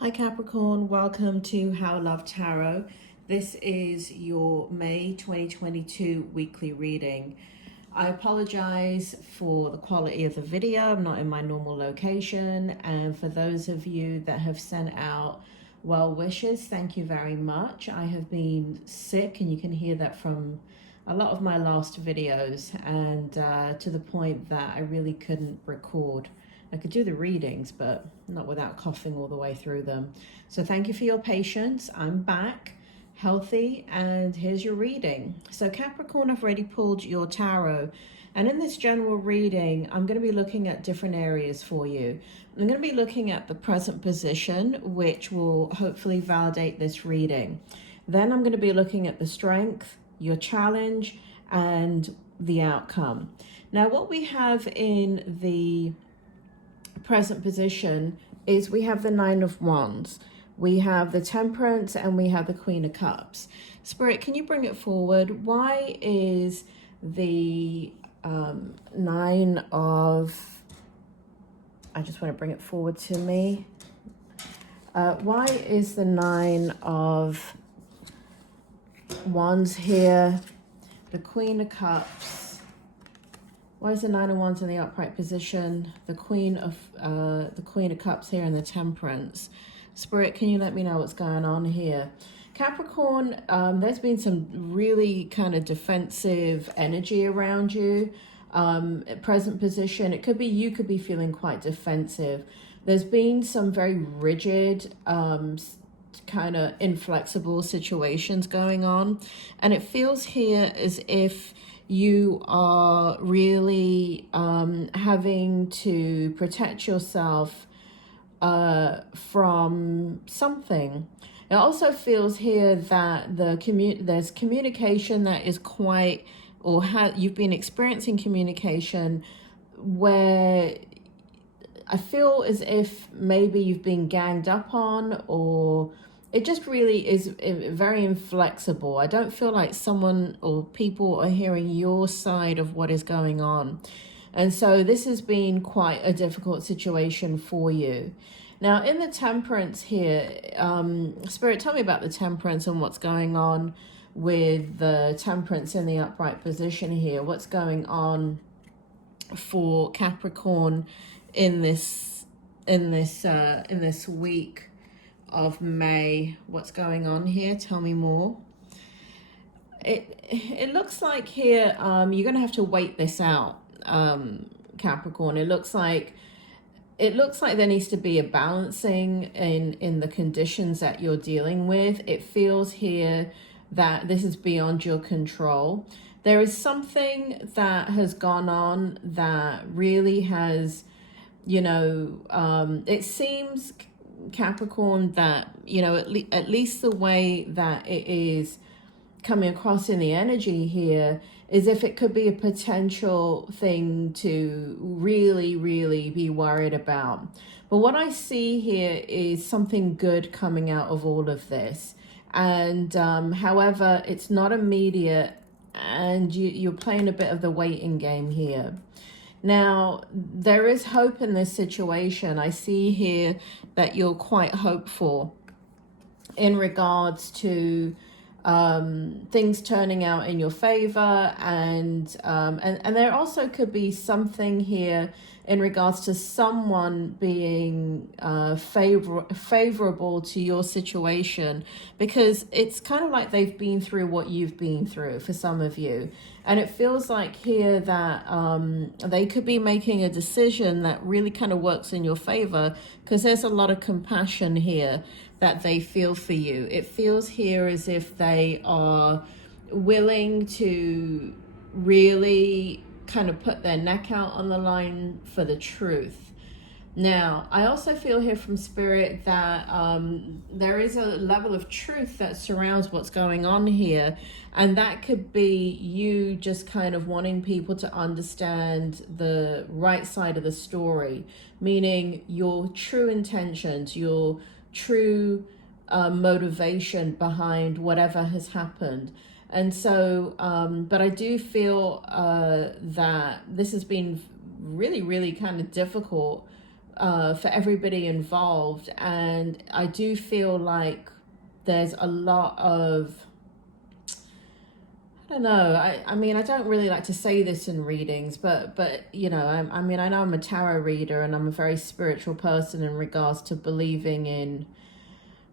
Hi Capricorn, welcome to How Love Tarot. This is your May 2022 weekly reading. I apologize for the quality of the video. I'm not in my normal location, and for those of you that have sent out well wishes, thank you very much. I have been sick, and you can hear that from a lot of my last videos, and to the point that I really couldn't record. I could do the readings, but not without coughing all the way through them. So thank you for your patience. I'm back, healthy, and here's your reading. So Capricorn, I've already pulled your tarot. And in this general reading, I'm going to be looking at different areas for you. I'm going to be looking at the present position, which will hopefully validate this reading. Then I'm going to be looking at the strength, your challenge, and the outcome. Now, what we have in the present position is we have the Nine of Wands, we have the Temperance, and we have the Queen of Cups. Spirit, can you bring it forward? Why is the Nine of, I just want to bring it forward to me. Why is the Nine of Wands here, the Queen of Cups? Why is the Nine of Wands in the upright position? The Queen of Cups here in the Temperance. Spirit, can you let me know what's going on here? Capricorn, there's been some really kind of defensive energy around you. At present position, it could be you could be feeling quite defensive. There's been some very rigid, kind of inflexible situations going on, and it feels here as if you are really having to protect yourself from something. It also feels here that there's communication that is quite, or you've been experiencing communication where I feel as if maybe you've been ganged up on, or it just really is very inflexible. I don't feel like someone or people are hearing your side of what is going on. And so this has been quite a difficult situation for you. Now, in the Temperance here, Spirit, tell me about the Temperance and what's going on with the Temperance in the upright position here. What's going on for Capricorn in this week of May? What's going on here? Tell me more. It looks like here you're going to have to wait this out, Capricorn. It looks like there needs to be a balancing in the conditions that you're dealing with. It feels here that this is beyond your control. There is something that has gone on that really has, it seems, Capricorn, that at least the way that it is coming across in the energy here is if it could be a potential thing to really be worried about. But what I see here is something good coming out of all of this, and however, it's not immediate, and you're playing a bit of the waiting game here. Now, there is hope in this situation. I see here that you're quite hopeful in regards to things turning out in your favor, and there also could be something here in regards to someone being favorable to your situation, because it's kind of like they've been through what you've been through for some of you. And it feels like here that they could be making a decision that really kind of works in your favor, because there's a lot of compassion here that they feel for you. It feels here as if they are willing to really kind of put their neck out on the line for the truth. Now, I also feel here from Spirit that there is a level of truth that surrounds what's going on here, and that could be you just kind of wanting people to understand the right side of the story, meaning your true intentions, your true motivation behind whatever has happened. And so, but I do feel that this has been really kind of difficult for everybody involved. And I do feel like there's a lot of, I don't know, I mean, I don't really like to say this in readings, but you know, I mean, I know I'm a tarot reader and I'm a very spiritual person in regards to believing in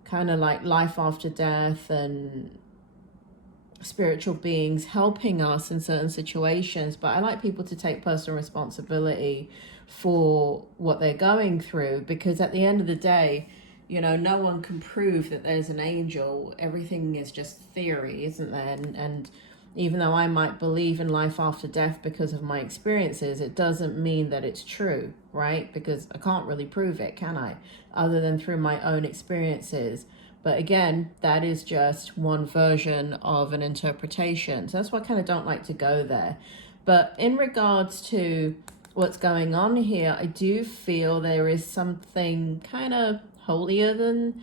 kind of like life after death and spiritual beings helping us in certain situations. But I like people to take personal responsibility for what they're going through, because at the end of the day, you know, no one can prove that there's an angel. Everything is just theory, isn't there? And even though I might believe in life after death because of my experiences, it doesn't mean that it's true, right? Because I can't really prove it, can I? Other than through my own experiences. But again, that is just one version of an interpretation. So that's why I kind of don't like to go there. But in regards to what's going on here, I do feel there is something kind of holier than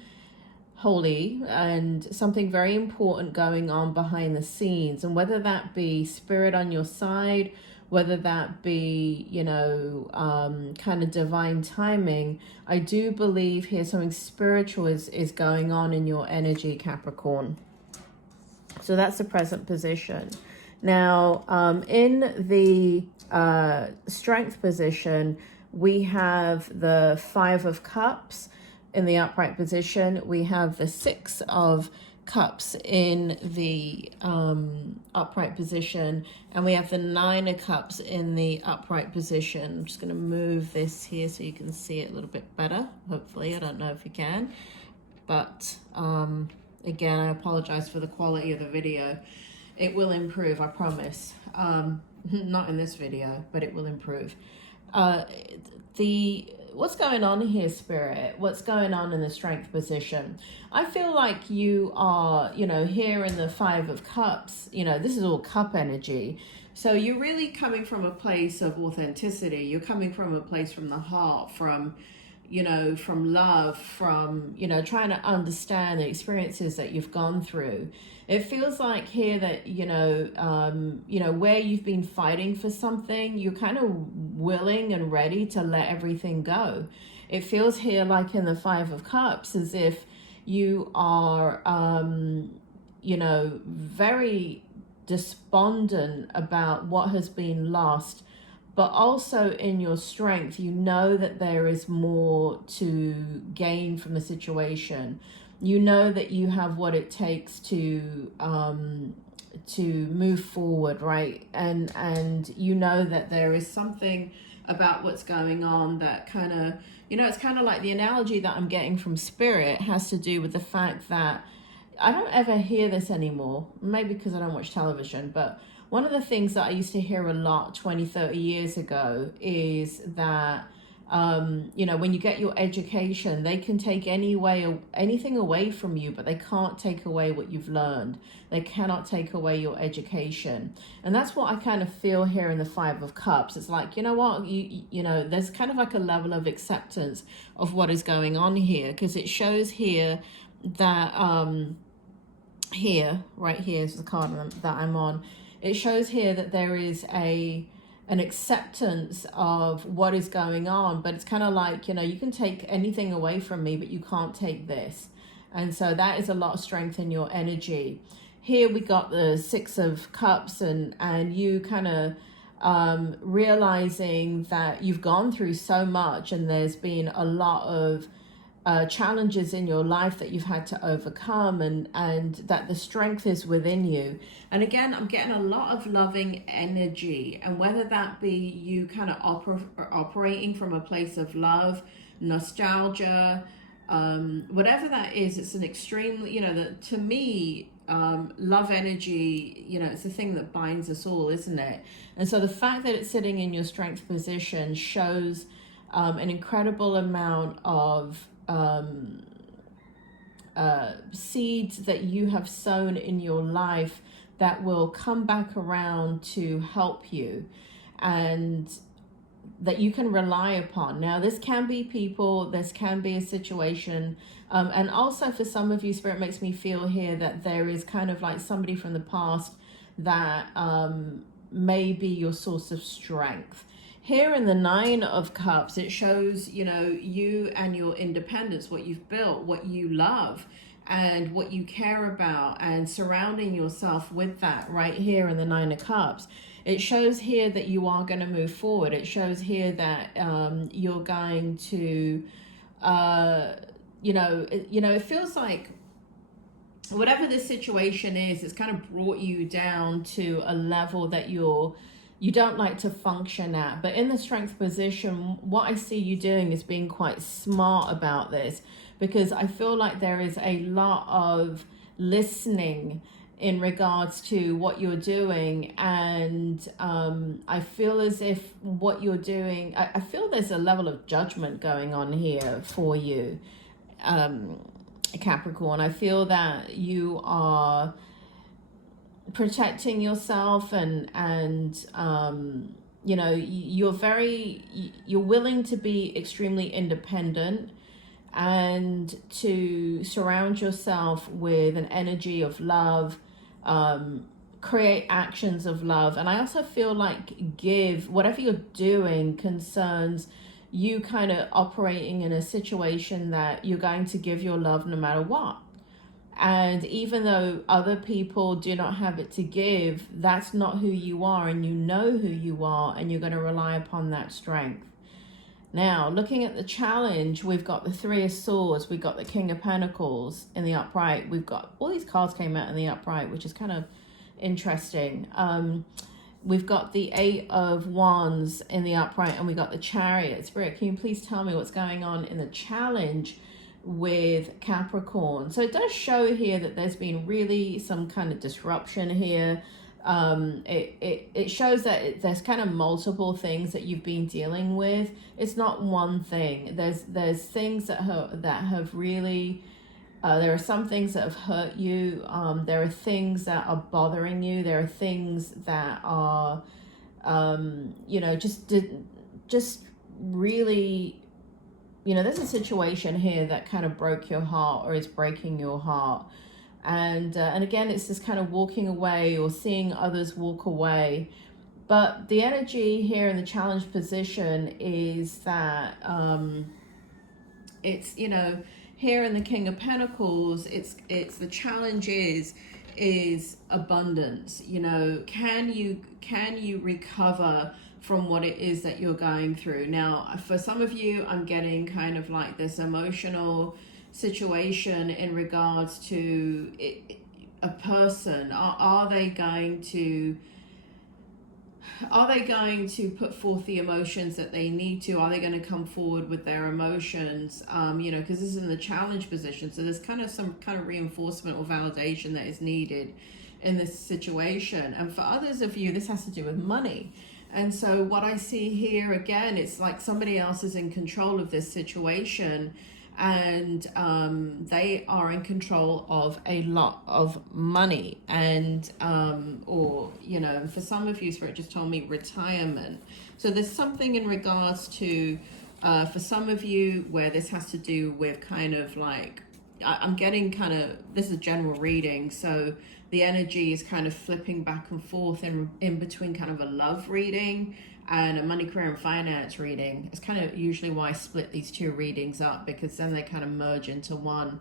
holy and something very important going on behind the scenes. And whether that be spirit on your side, whether that be, you know, kind of divine timing, I do believe here something spiritual is going on in your energy, Capricorn. So that's the present position. Now, in the strength position, we have the Five of Cups in the upright position. We have the Six of Cups in the upright position, and we have the Nine of Cups in the upright position. I'm just going to move this here so you can see it a little bit better, hopefully. I don't know if you can, but again, I apologize for the quality of the video. It will improve, I promise. Not in this video, but it will improve. What's going on here, Spirit? What's going on in the strength position? I feel like you are, you know, here in the Five of Cups, you know, this is all cup energy. So you're really coming from a place of authenticity. You're coming from a place from the heart, from, you know, from love, from, you know, trying to understand the experiences that you've gone through. It feels like here that, you know, where you've been fighting for something, you're kind of willing and ready to let everything go. It feels here like in the Five of Cups as if you are, you know, very despondent about what has been lost, but also in your strength, you know that there is more to gain from the situation. You know that you have what it takes to move forward, right? And you know that there is something about what's going on that kind of, you know, it's kind of like the analogy that I'm getting from Spirit has to do with the fact that I don't ever hear this anymore, maybe because I don't watch television, but one of the things that I used to hear a lot 20, 30 years ago is that, you know, when you get your education, they can take anything away from you, but they can't take away what you've learned. They cannot take away your education. And that's what I kind of feel here in the Five of Cups. It's like, you know what, you know, there's kind of like a level of acceptance of what is going on here, because it shows here that, right here is the card that I'm on. It shows here that there is an acceptance of what is going on, but it's kind of like, you know, you can take anything away from me, but you can't take this. And so that is a lot of strength in your energy. Here we got the Six of Cups and you kind of realizing that you've gone through so much and there's been a lot of challenges in your life that you've had to overcome, and that the strength is within you. And again, I'm getting a lot of loving energy, and whether that be you kind of operating from a place of love, nostalgia, whatever that is, it's an extremely, you know, to me, love energy, you know, it's the thing that binds us all, isn't it? And so the fact that it's sitting in your strength position shows an incredible amount of seeds that you have sown in your life that will come back around to help you and that you can rely upon. Now, this can be people, this can be a situation, and also for some of you, Spirit makes me feel here that there is kind of like somebody from the past that may be your source of strength. Here in the Nine of Cups, it shows, you know, you and your independence, what you've built, what you love, and what you care about, and surrounding yourself with that right here in the Nine of Cups. It shows here that you are going to move forward. It shows here that you're going to, it feels like whatever this situation is, it's kind of brought you down to a level that you don't like to function at. But in the strength position, what I see you doing is being quite smart about this, because I feel like there is a lot of listening in regards to what you're doing. And I feel as if what you're doing, I feel there's a level of judgment going on here for you, Capricorn. I feel that you are protecting yourself, and you know, you're willing to be extremely independent and to surround yourself with an energy of love, create actions of love. And I also feel like whatever you're doing concerns you kind of operating in a situation that you're going to give your love no matter what. And even though other people do not have it to give, that's not who you are, and you know who you are, and you're going to rely upon that strength. Now, looking at the challenge, we've got the Three of Swords, we've got the King of Pentacles in the upright, we've got all these cards came out in the upright, which is kind of interesting. We've got the Eight of Wands in the upright, and we got the Chariot. Spirit, can you please tell me what's going on in the challenge with Capricorn? So it does show here that there's been really some kind of disruption here. It shows that there's kind of multiple things that you've been dealing with. It's not one thing. There's things that have really there are some things that have hurt you. There are things that are bothering you. There are things that are just really, you know, there's a situation here that kind of broke your heart or is breaking your heart. And again, it's this kind of walking away or seeing others walk away. But the energy here in the challenge position is that it's, you know, here in the King of Pentacles, it's the challenge is abundance. You know, can you recover from what it is that you're going through? Now, for some of you, I'm getting kind of like this emotional situation in regards to a person. Are they going to put forth the emotions that they need to? Are they going to come forward with their emotions? You know, because this is in the challenge position, so there's kind of some kind of reinforcement or validation that is needed in this situation. And for others of you, this has to do with money. And so what I see here, again, it's like somebody else is in control of this situation, and they are in control of a lot of money. And or, you know, for some of you, Spirit just told me retirement. So there's something in regards to for some of you where this has to do with kind of like, I'm getting kind of, this is a general reading, so the energy is kind of flipping back and forth in between kind of a love reading and a money, career, and finance reading. It's kind of usually why I split these two readings up, because then they kind of merge into one.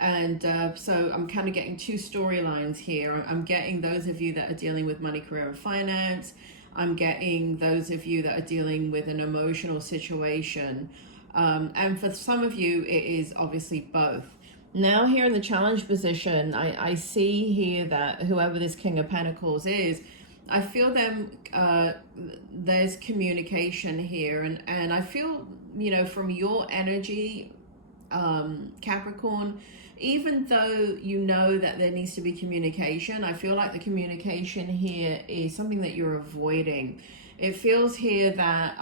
And so I'm kind of getting two storylines here. I'm getting those of you that are dealing with money, career, and finance. I'm getting those of you that are dealing with an emotional situation. And for some of you, it is obviously both. Now here in the challenge position, I see here that whoever this King of Pentacles is, I feel them, there's communication here. And I feel, you know, from your energy, Capricorn, even though you know that there needs to be communication, I feel like the communication here is something that you're avoiding. It feels here that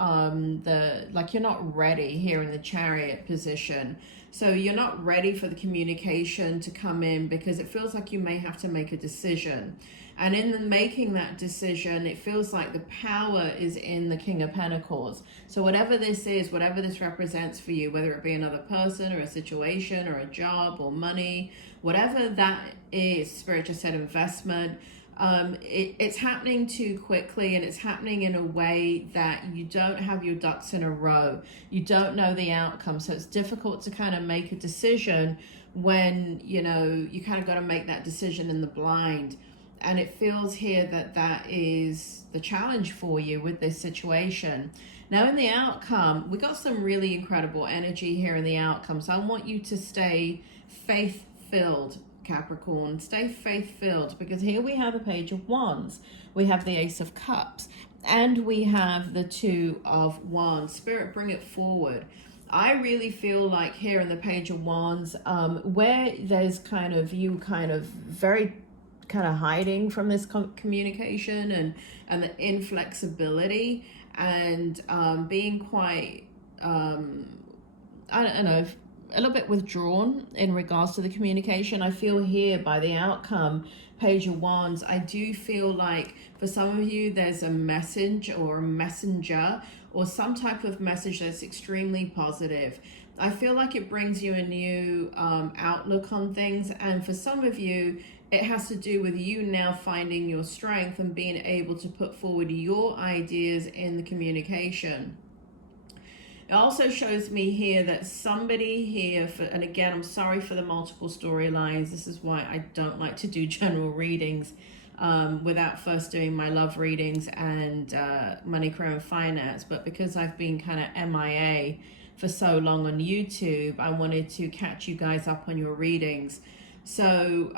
like you're not ready here in the Chariot position. So you're not ready for the communication to come in, because it feels like you may have to make a decision. And in making that decision, it feels like the power is in the King of Pentacles. So whatever this is, whatever this represents for you, whether it be another person or a situation or a job or money, whatever that is, Spirit just said investment, It's happening too quickly, and it's happening in a way that you don't have your ducks in a row. You don't know the outcome, so it's difficult to kind of make a decision when, you know, you kind of got to make that decision in the blind. And it feels here that that is the challenge for you with this situation. Now in the outcome, we got some really incredible energy here in the outcome. So I want you to stay faith-filled, Capricorn. Stay faith-filled, because here we have the Page of Wands. We have the Ace of Cups. And we have the Two of Wands. Spirit, bring it forward. I really feel like here in the Page of Wands, where there's kind of you kind of very kind of hiding from this communication and the inflexibility and being quite, I don't know, a little bit withdrawn in regards to the communication. I feel here by the outcome, Page of Wands, I do feel like for some of you there's a message or a messenger or some type of message that's extremely positive. I feel like it brings you a new outlook on things, and for some of you it has to do with you now finding your strength and being able to put forward your ideas in the communication. It also shows me here that somebody here, and again, I'm sorry for the multiple storylines. This is why I don't like to do general readings without first doing my love readings and money, career, and finance. But because I've been kind of MIA for so long on YouTube, I wanted to catch you guys up on your readings. So,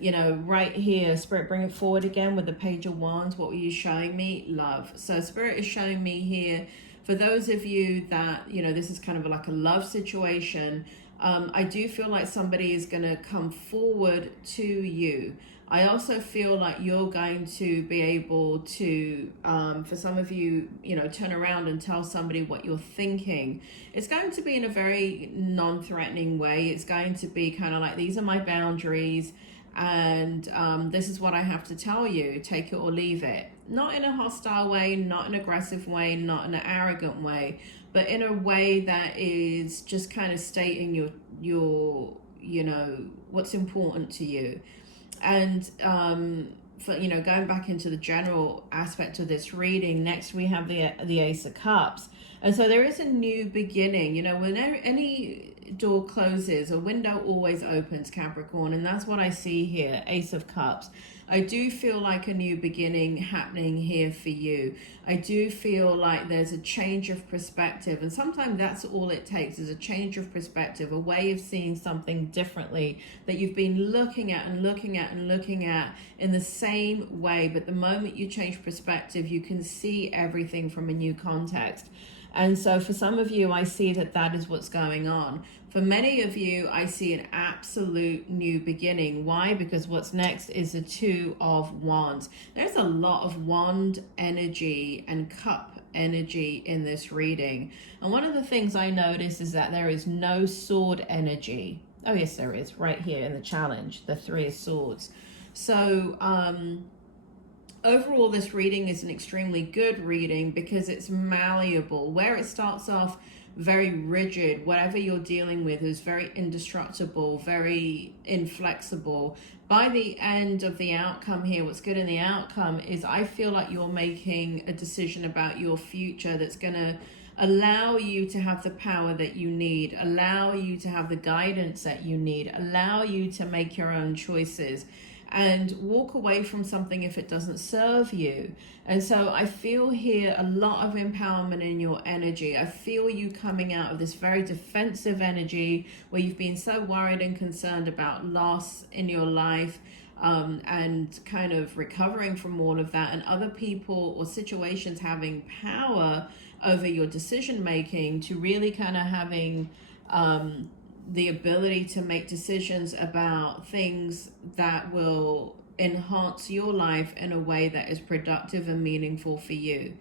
you know, right here, Spirit, bring it forward again with the Page of Wands. What were you showing me? Love. So Spirit is showing me here, for those of you that, you know, this is kind of like a love situation, I do feel like somebody is going to come forward to you. I also feel like you're going to be able to, for some of you, you know, turn around and tell somebody what you're thinking. It's going to be in a very non-threatening way. It's going to be kind of like, these are my boundaries, and this is what I have to tell you. Take it or leave it. Not in a hostile way, not an aggressive way, not in an arrogant way, but in a way that is just kind of stating your you know, what's important to you. And for, you know, going back into the general aspect of this reading, next we have the Ace of Cups. And so there is a new beginning. You know, when any door closes, a window always opens, Capricorn. And that's what I see here, Ace of Cups. I do feel like a new beginning happening here for you. I do feel like there's a change of perspective. And sometimes that's all it takes, is a change of perspective, a way of seeing something differently that you've been looking at and looking at and looking at in the same way. But the moment you change perspective, you can see everything from a new context. And so for some of you, I see that that is what's going on. For many of you, I see an absolute new beginning. Why? Because what's next is the Two of Wands. There's a lot of wand energy and cup energy in this reading. And one of the things I notice is that there is no sword energy. Oh, yes, there is, right here in the challenge, the Three of Swords. So, overall, this reading is an extremely good reading because it's malleable. Where it starts off very rigid, whatever you're dealing with is very indestructible, very inflexible. By the end of the outcome here, what's good in the outcome is I feel like you're making a decision about your future that's going to allow you to have the power that you need, allow you to have the guidance that you need, allow you to make your own choices, and walk away from something if it doesn't serve you. And so I feel here a lot of empowerment in your energy. I feel you coming out of this very defensive energy where you've been so worried and concerned about loss in your life, and kind of recovering from all of that, and other people or situations having power over your decision making, to really kind of having the ability to make decisions about things that will enhance your life in a way that is productive and meaningful for you.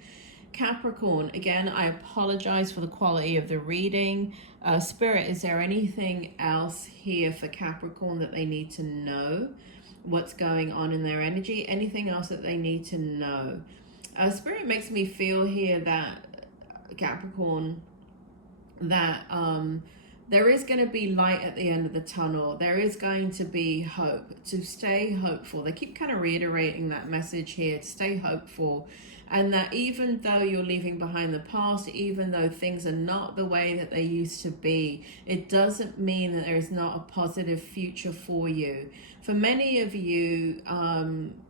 Capricorn, again, I apologize for the quality of the reading. Spirit, is there anything else here for Capricorn that they need to know? What's going on in their energy? Anything else that they need to know? Spirit makes me feel here that, Capricorn, that there is going to be light at the end of the tunnel. There is going to be hope. To stay hopeful. They keep kind of reiterating that message here, to stay hopeful. And that even though you're leaving behind the past, even though things are not the way that they used to be, it doesn't mean that there is not a positive future for you. For many of you,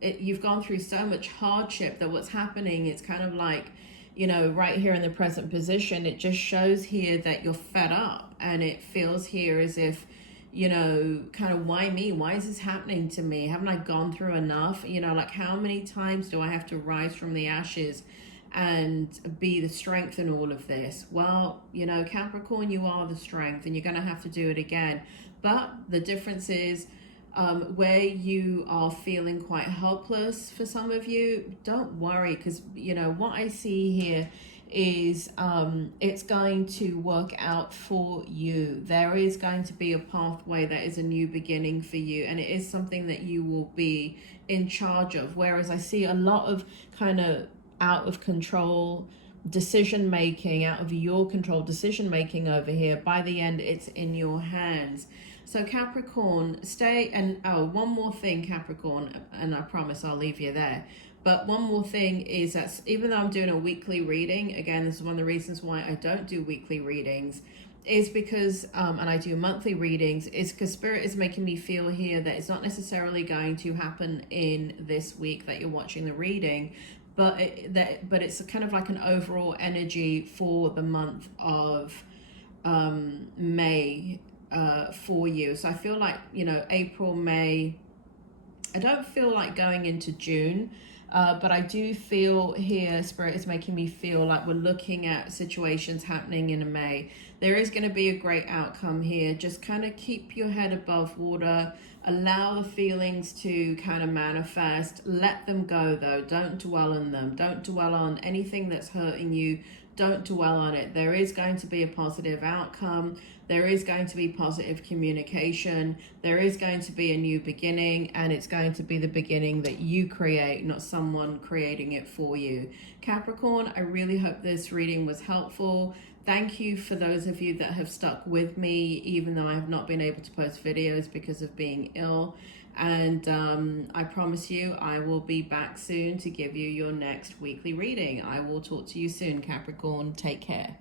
you've gone through so much hardship that what's happening, it's kind of like, you know, right here in the present position, it just shows here that you're fed up, and it feels here as if, you know, kind of, why me? Why is this happening to me? Haven't I gone through enough? You know, like, how many times do I have to rise from the ashes and be the strength in all of this? Well, you know, Capricorn, you are the strength, and you're going to have to do it again. But the difference is, where you are feeling quite helpless for some of you, don't worry, because, you know, what I see here is it's going to work out for you. There is going to be a pathway that is a new beginning for you, and it is something that you will be in charge of. Whereas I see a lot of kind of out of control decision making, out of your control decision making over here. By the end, it's in your hands. So Capricorn, stay, and oh, one more thing, Capricorn, and I promise I'll leave you there. But one more thing is that even though I'm doing a weekly reading, again, this is one of the reasons why I don't do weekly readings, is because, and I do monthly readings, is because Spirit is making me feel here that it's not necessarily going to happen in this week that you're watching the reading, but it's kind of like an overall energy for the month of May for you. So I feel like, you know, April, May, I don't feel like going into June, but I do feel here, Spirit is making me feel like we're looking at situations happening in May. There is going to be a great outcome here. Just kind of keep your head above water. Allow the feelings to kind of manifest. Let them go, though. Don't dwell on them. Don't dwell on anything that's hurting you. Don't dwell on it. There is going to be a positive outcome. There is going to be positive communication. There is going to be a new beginning, and it's going to be the beginning that you create, not someone creating it for you. Capricorn, I really hope this reading was helpful. Thank you for those of you that have stuck with me, even though I have not been able to post videos because of being ill. And I promise you, I will be back soon to give you your next weekly reading. I will talk to you soon, Capricorn. Take care.